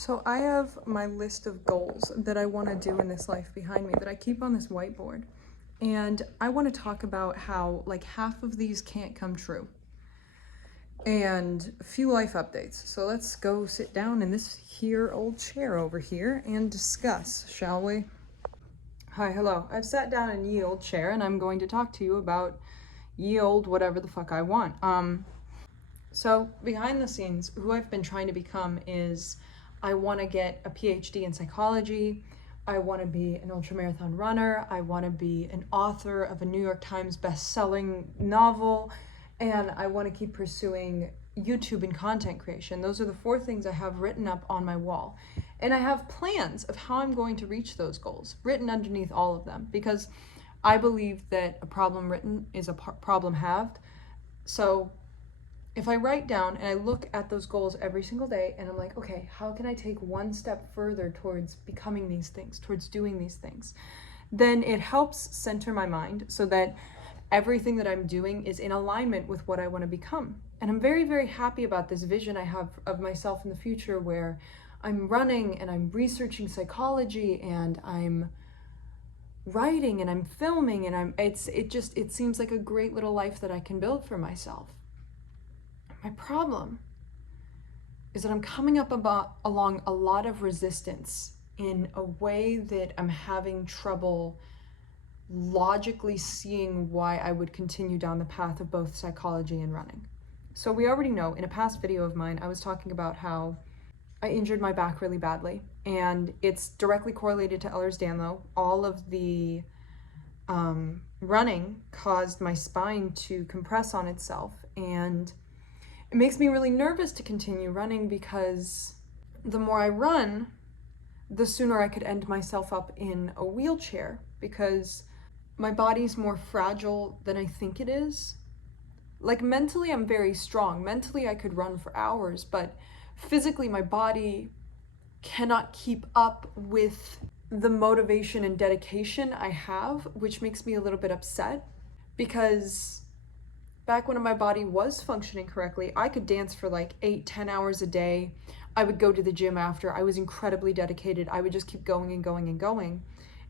So I have my list of goals that I want to do in this life behind me that I keep on this whiteboard. And I want to talk about how like half of these can't come true. And a few life updates. So let's go sit down in this here old chair over here and discuss, shall we? Hi, hello. I've sat down in ye old chair and I'm going to talk to you about ye old whatever the fuck I want. So behind the scenes, who I've been trying to become is I want to get a PhD in psychology. I want to be an ultramarathon runner. I want to be an author of a New York Times best-selling novel. And I want to keep pursuing YouTube and content creation. Those are the 4 things I have written up on my wall. And I have plans of how I'm going to reach those goals written underneath all of them, because I believe that a problem written is a problem halved. So if I write down and I look at those goals every single day and I'm like, okay, how can I take one step further towards becoming these things, towards doing these things, then it helps center my mind so that everything that I'm doing is in alignment with what I want to become. And I'm very, very happy about this vision I have of myself in the future, where I'm running and I'm researching psychology and I'm writing and I'm filming and it seems like a great little life that I can build for myself. My problem is that I'm coming up along a lot of resistance in a way that I'm having trouble logically seeing why I would continue down the path of both psychology and running. So we already know, in a past video of mine, I was talking about how I injured my back really badly, and it's directly correlated to Ehlers-Danlos. All of the running caused my spine to compress on itself, and it makes me really nervous to continue running because the more I run, the sooner I could end myself up in a wheelchair, because my body's more fragile than I think it is. Like, mentally, I'm very strong. Mentally, I could run for hours, but physically, my body cannot keep up with the motivation and dedication I have, which makes me a little bit upset, because back when my body was functioning correctly, I could dance for like 8-10 hours a day. I would go to the gym after. I was incredibly dedicated. I would just keep going and going and going.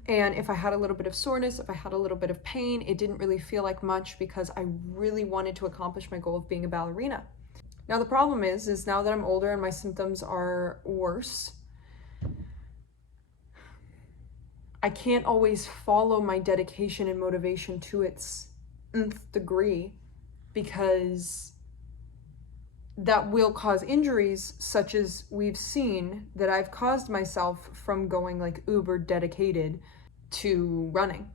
And if I had a little bit of soreness, if I had a little bit of pain, it didn't really feel like much, because I really wanted to accomplish my goal of being a ballerina. Now the problem is now that I'm older and my symptoms are worse, I can't always follow my dedication and motivation to its nth degree, because that will cause injuries, such as we've seen that I've caused myself from going like uber dedicated to running.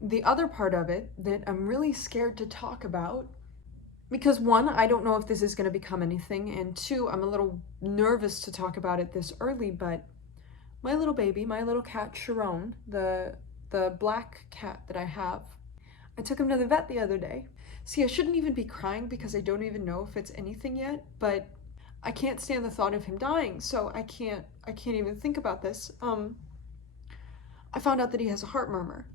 The other part of it that I'm really scared to talk about, because 1, I don't know if this is going to become anything, and 2, I'm a little nervous to talk about it this early, but my little baby, my little cat Sharon, the black cat that I have, I took him to the vet the other day. See, I shouldn't even be crying because I don't even know if it's anything yet, but I can't stand the thought of him dying, so I can't even think about this. I found out that he has a heart murmur.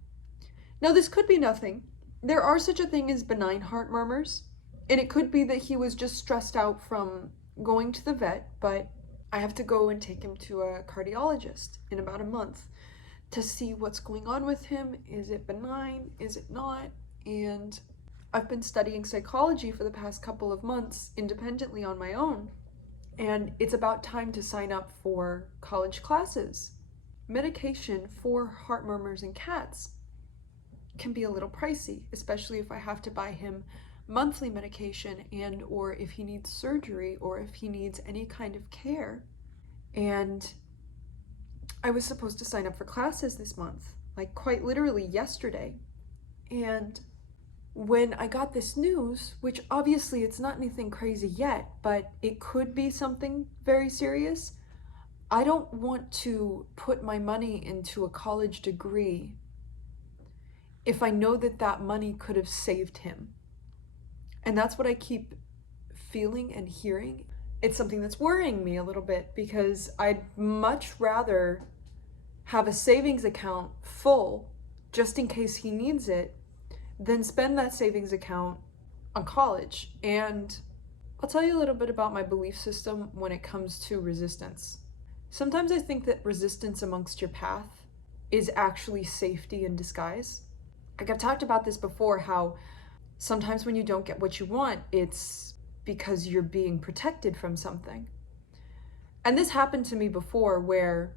Now, this could be nothing. There are such a thing as benign heart murmurs, and it could be that he was just stressed out from going to the vet, but I have to go and take him to a cardiologist in about a month to see what's going on with him. Is it benign? Is it not? And I've been studying psychology for the past couple of months independently on my own, and it's about time to sign up for college classes. Medication for heart murmurs in cats can be a little pricey, especially if I have to buy him monthly medication, and or if he needs surgery, or if he needs any kind of care. And I was supposed to sign up for classes this month, like quite literally yesterday. And when I got this news, which obviously it's not anything crazy yet, but it could be something very serious, I don't want to put my money into a college degree if I know that that money could have saved him. And that's what I keep feeling and hearing. It's something that's worrying me a little bit, because I'd much rather have a savings account full just in case he needs it than spend that savings account on college. And I'll tell you a little bit about my belief system when it comes to resistance. Sometimes I think that resistance amongst your path is actually safety in disguise. Like I've talked about this before, how sometimes when you don't get what you want, it's because you're being protected from something. And this happened to me before, where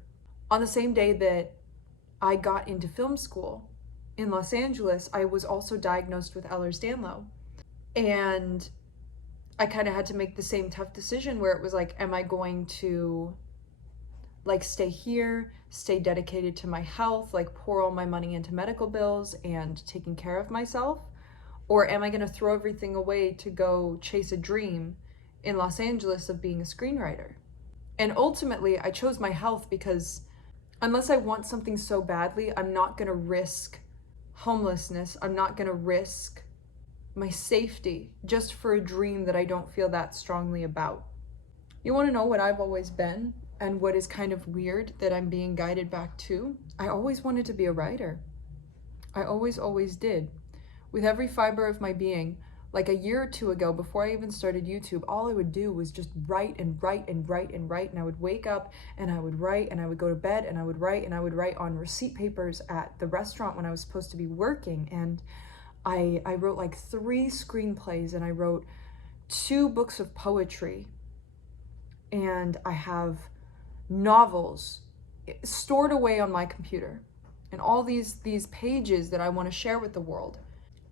on the same day that I got into film school in Los Angeles, I was also diagnosed with Ehlers-Danlos. And I kind of had to make the same tough decision where it was like, am I going to like stay here, stay dedicated to my health, like pour all my money into medical bills and taking care of myself? Or am I going to throw everything away to go chase a dream in Los Angeles of being a screenwriter? And ultimately, I chose my health because unless I want something so badly, I'm not going to risk homelessness. I'm not going to risk my safety just for a dream that I don't feel that strongly about. You want to know what I've always been and what is kind of weird that I'm being guided back to? I always wanted to be a writer. I always did. With every fiber of my being. Like a year or two ago, before I even started YouTube, all I would do was just write and write and write and write. And I would wake up and I would write, and I would go to bed and I would write, and I would write on receipt papers at the restaurant when I was supposed to be working. And I wrote like 3 screenplays, and I wrote 2 books of poetry, and I have novels stored away on my computer, and all these pages that I want to share with the world.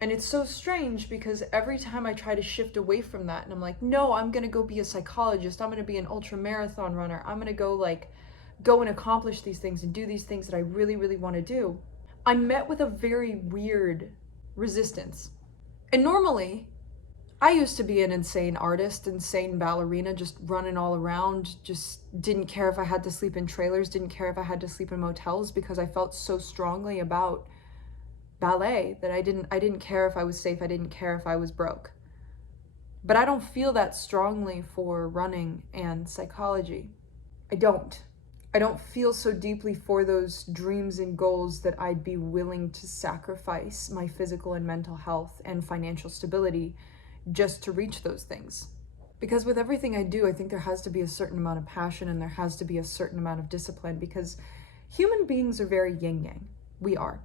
And it's so strange because every time I try to shift away from that, and I'm like, no, I'm going to go be a psychologist. I'm going to be an ultra marathon runner. I'm going to go and accomplish these things and do these things that I really, really want to do. I'm met with a very weird resistance. And normally, I used to be an insane artist, insane ballerina, just running all around, just didn't care if I had to sleep in trailers, didn't care if I had to sleep in motels, because I felt so strongly about ballet that I didn't care if I was safe, I didn't care if I was broke. But I don't feel that strongly for running and psychology. I don't feel so deeply for those dreams and goals that I'd be willing to sacrifice my physical and mental health and financial stability just to reach those things. Because with everything I do, I think there has to be a certain amount of passion, and there has to be a certain amount of discipline, because human beings are very yin-yang. We are.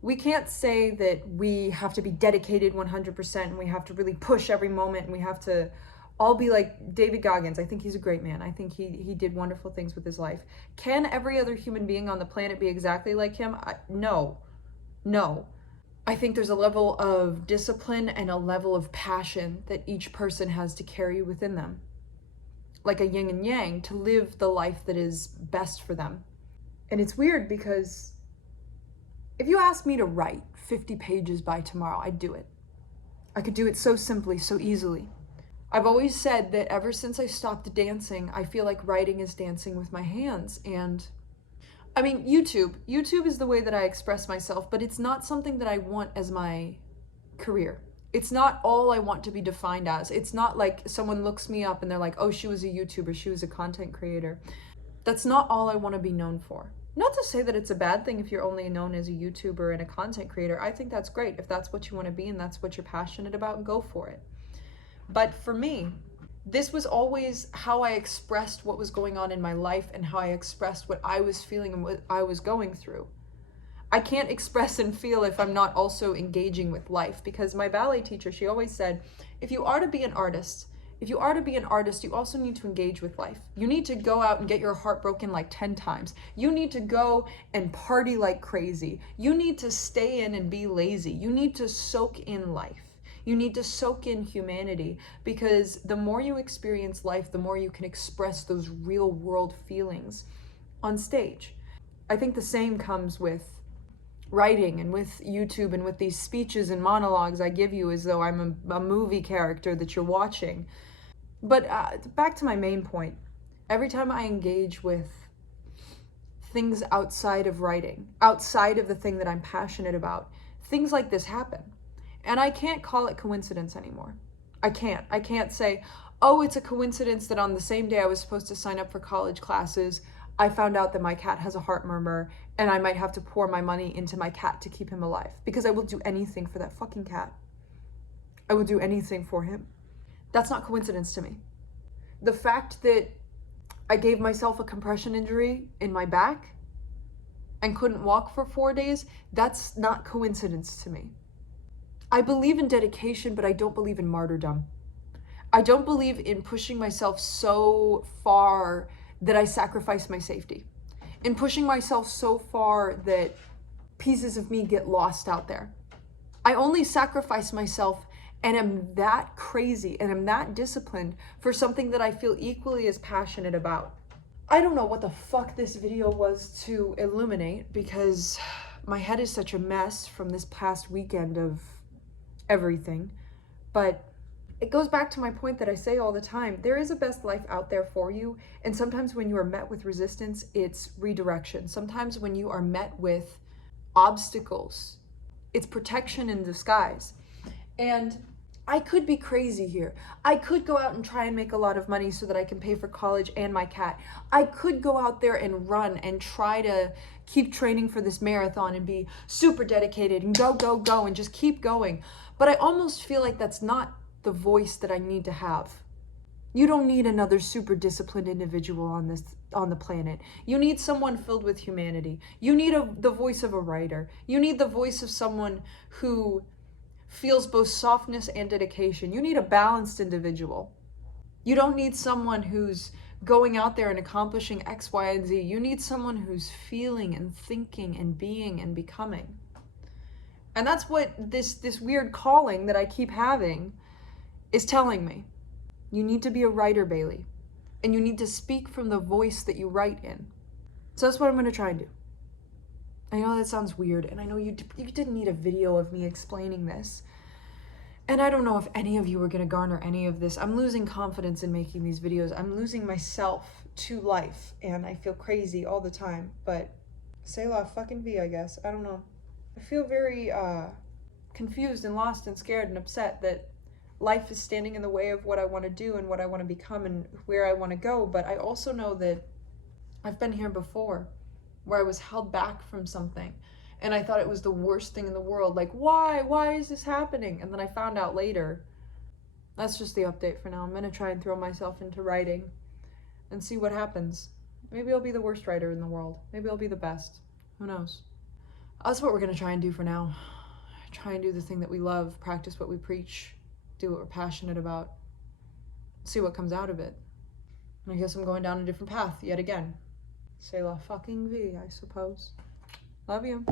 We can't say that we have to be dedicated 100% and we have to really push every moment and we have to all be like David Goggins. I think he's a great man. I think he did wonderful things with his life. Can every other human being on the planet be exactly like him? No. I think there's a level of discipline and a level of passion that each person has to carry within them, like a yin and yang, to live the life that is best for them. And it's weird because if you asked me to write 50 pages by tomorrow, I'd do it. I could do it so simply, so easily. I've always said that ever since I stopped dancing, I feel like writing is dancing with my hands. And I mean, YouTube is the way that I express myself, but it's not something that I want as my career. It's not all I want to be defined as. It's not like someone looks me up and they're like, oh, she was a YouTuber, she was a content creator. That's not all I want to be known for. Not to say that it's a bad thing if you're only known as a YouTuber and a content creator. I think that's great. If that's what you want to be and that's what you're passionate about, go for it. But for me, this was always how I expressed what was going on in my life and how I expressed what I was feeling and what I was going through. I can't express and feel if I'm not also engaging with life, because my ballet teacher, she always said, if you are to be an artist, you also need to engage with life. You need to go out and get your heart broken like 10 times. You need to go and party like crazy. You need to stay in and be lazy. You need to soak in life. You need to soak in humanity, because the more you experience life, the more you can express those real world feelings on stage. I think the same comes with writing and with YouTube and with these speeches and monologues I give you as though I'm a movie character that you're watching. But back to my main point, every time I engage with things outside of writing, outside of the thing that I'm passionate about, things like this happen. And I can't call it coincidence anymore. I can't say, oh, it's a coincidence that on the same day I was supposed to sign up for college classes, I found out that my cat has a heart murmur and I might have to pour my money into my cat to keep him alive, because I will do anything for that fucking cat. I will do anything for him. That's not coincidence to me. The fact that I gave myself a compression injury in my back and couldn't walk for 4 days. That's not coincidence to me. I believe in dedication, but I don't believe in martyrdom. I don't believe in pushing myself so far that I sacrifice my safety, in pushing myself so far that pieces of me get lost out there. I only sacrifice myself and am that crazy and am that disciplined for something that I feel equally as passionate about. I don't know what the fuck this video was to illuminate, because my head is such a mess from this past weekend of everything. But it goes back to my point that I say all the time. There is a best life out there for you. And sometimes when you are met with resistance, it's redirection. Sometimes when you are met with obstacles, it's protection in disguise. And I could be crazy here. I could go out and try and make a lot of money so that I can pay for college and my cat. I could go out there and run and try to keep training for this marathon and be super dedicated and go and just keep going. But I almost feel like that's not the voice that I need to have. You don't need another super disciplined individual on the planet. You need someone filled with humanity. You need the voice of a writer. You need the voice of someone who feels both softness and dedication. You need a balanced individual. You don't need someone who's going out there and accomplishing X, Y, and Z. You need someone who's feeling and thinking and being and becoming. And that's what this weird calling that I keep having is telling me. You need to be a writer, Bailey. And you need to speak from the voice that you write in. So that's what I'm going to try and do. I know that sounds weird, and I know you didn't need a video of me explaining this. And I don't know if any of you are going to garner any of this. I'm losing confidence in making these videos. I'm losing myself to life, and I feel crazy all the time. But c'est la fucking vie, I guess. I don't know. I feel very confused and lost and scared and upset that life is standing in the way of what I want to do and what I want to become and where I want to go. But I also know that I've been here before, where I was held back from something and I thought it was the worst thing in the world. Like, why is this happening? And then I found out later. That's just the update for now. I'm going to try and throw myself into writing and see what happens. Maybe I'll be the worst writer in the world. Maybe I'll be the best. Who knows? That's what we're going to try and do for now. Try and do the thing that we love, practice what we preach, do what we're passionate about, see what comes out of it. And I guess I'm going down a different path yet again. C'est la fucking vie, I suppose. Love you.